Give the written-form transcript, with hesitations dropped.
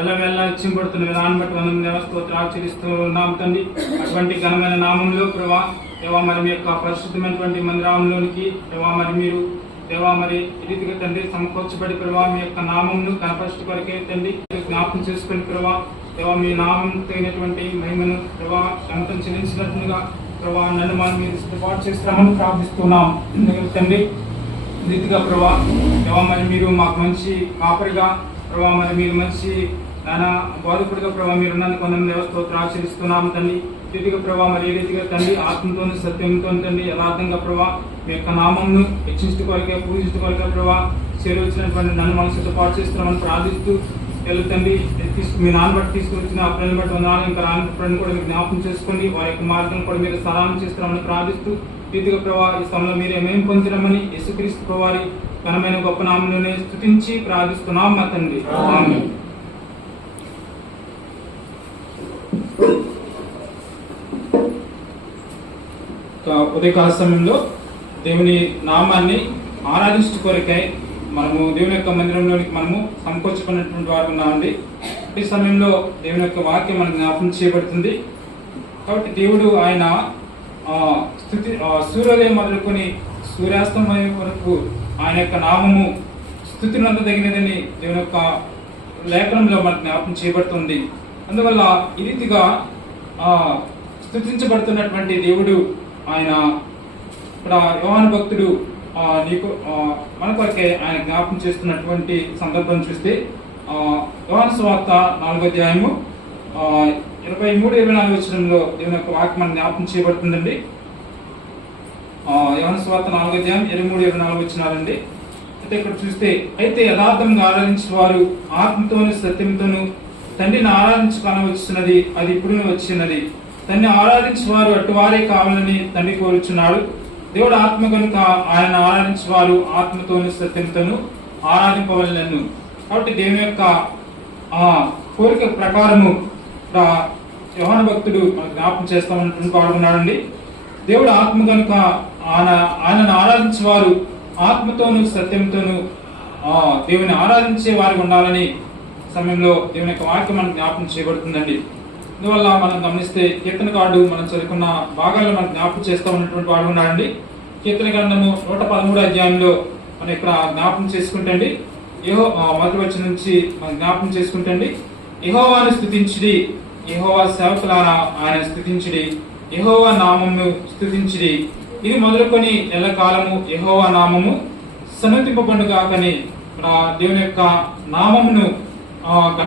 ఎల్లవెల్లా ఇచ్చింపడుతున్న విధానం బట్టి వందన స్తోత్రాలు ఆచరిస్తూ ఉన్నాం తండ్రి. అటువంటి ఘనమైన నామంలో ప్రభా దేవా మరి మీ యొక్క పరిశుద్ధమైనటువంటి మందిరంలోనికి దేవా మరి మీరు దేవా మరి ఈ రీతిగా తండ్రి సమకూర్చబడి ప్రభా మీ యొక్క నామంను కనపరచు కొరకే తండ్రి జ్ఞాపకం చేసుకుని ప్రభా దేవా మీ నామం తగినటువంటి మహిమను ప్రభా గణతం చెల్లించినట్లుగా ప్రభా నన్ను మనం మీరు సిద్ధపాటు చేస్తామని ప్రార్థిస్తున్నాం తండ్రి. రీతిగా ప్రభా దేవా మరి మీరు మాకు మంచి కాపరిగా ప్రభా మరి మీరు మంచి నానా బోధకుడిగా ప్రభా మీరు ఉన్నందుకు వందనాలు దేవా స్తోత్రాలు ఆచరిస్తున్నాము తండ్రి. రీతిగా ప్రభా మరి ఏ రీతిగా తండ్రి ఆత్మతోను సత్యంతో తండ్రి యథార్థంగా ప్రభా మీ యొక్క నామంను హెచ్చించు కొరకే పూజించు కొరకే ప్రభా చేరవచ్చినటువంటి నన్ను మనం సిద్ధపాటు చేస్తున్నామని ప్రార్థిస్తూ తండ్రి మీ నాన్న బట్టి తీసుకొచ్చిన అప్పులను బట్టి వందనాలు. ఇంకా రాని కూడా మీరు జ్ఞాపకం చేసుకోండి, వారి యొక్క మార్గం కూడా మీరు సహాయం చేస్తున్నామని ప్రార్థిస్తూ రీతిగా ప్రభా ఈ సమయంలో మీరు ఏమేమి పొందినామని యేసుక్రీస్తు ప్రభువారి ఘనమైన గొప్ప నామంలోనే స్తుతించి ప్రార్థిస్తున్నాం మా తండ్రి. ఆమేన్. ఉదయకాల సమయంలో దేవుని నామాన్ని ఆరాధించు కొరకై మనము దేవుని యొక్క మందిరంలోనికి మనము సమకూర్చుకున్నటువంటి వారు ఉన్నామండి. ఈ సమయంలో దేవుని యొక్క వాక్యం మనకు జ్ఞాపకం చేయబడుతుంది. కాబట్టి దేవుడు ఆయన సూర్యోదయం మొదలుకొని సూర్యాస్తమయం వరకు ఆయన యొక్క నామము స్తుతినందదగినదని దేవుని యొక్క లేఖనంలో మనకు జ్ఞాపకం చేయబడుతుంది. అందువల్ల ఈ రీతిగా స్తుతించబడుతున్నటువంటి దేవుడు ఆయన ఇక్కడ యోహాను భక్తుడు నీకు మన కొరకే ఆయన జ్ఞాపకం చేస్తున్నటువంటి సందర్భం చూస్తే యోహాను సువార్త 4వ అధ్యాయము 23-24 వచనంలో దేవుని యొక్క వాక్యం మన జ్ఞాపకం చేయబడుతుందండి. యోహాను సువార్త 4వ అధ్యాయం 23-24 వచనాలండి. అయితే ఇక్కడ చూస్తే అయితే యథార్థంగా ఆరాధించే వారు ఆత్మతోను సత్యంతోను తండ్రిని ఆరాధించుకొనవచ్చున్నది, అది ఇప్పుడు వచ్చినది. తండ్రిని ఆరాధించేవారు అటువారే కావాలని తండ్రి కోరుచున్నాడు. దేవుడు ఆత్మ కనుక ఆయన ఆరాధించేవారు ఆత్మతోను సత్యంతోను ఆరాధింపవలెను. కాబట్టి దేవుని యొక్క కోరిక ప్రకారము యోహాను భక్తుడు జ్ఞాపకం చేస్తామని పాల్గొన్నాడండి. దేవుడు ఆత్మ కనుక ఆయనను ఆరాధించేవారు ఆత్మతోను సత్యంతోను దేవుని ఆరాధించే వారు ఉండాలని సమయంలో దేవుని యొక్క వాక్యం మనకు జ్ఞాపకం చేయబడుతుందండి. అందువల్ల మనం గమనిస్తే కీర్తనకారుడు మనం చదువుకున్న భాగాల్లో మనం జ్ఞాపకం చేస్తూ ఉన్నటువంటి వాడు ఉన్నాడండి. కీర్తన గ్రంథము 113వ అధ్యాయంలో మనం ఇక్కడ జ్ఞాపకం చేసుకుంటండి. మొదటి వచనం నుంచి మనం జ్ఞాపకం చేసుకుంటండి. యెహోవాను స్తుతించుడి, యెహోవా సేవకులారా ఆయన స్తుతించుడి, యెహోవా నామమును స్తుతించుడి. ఇది మొదలుకొని ఎల్లకాలము యెహోవా నామము సన్నతింపబడుగాకని దేవుని యొక్క నామమును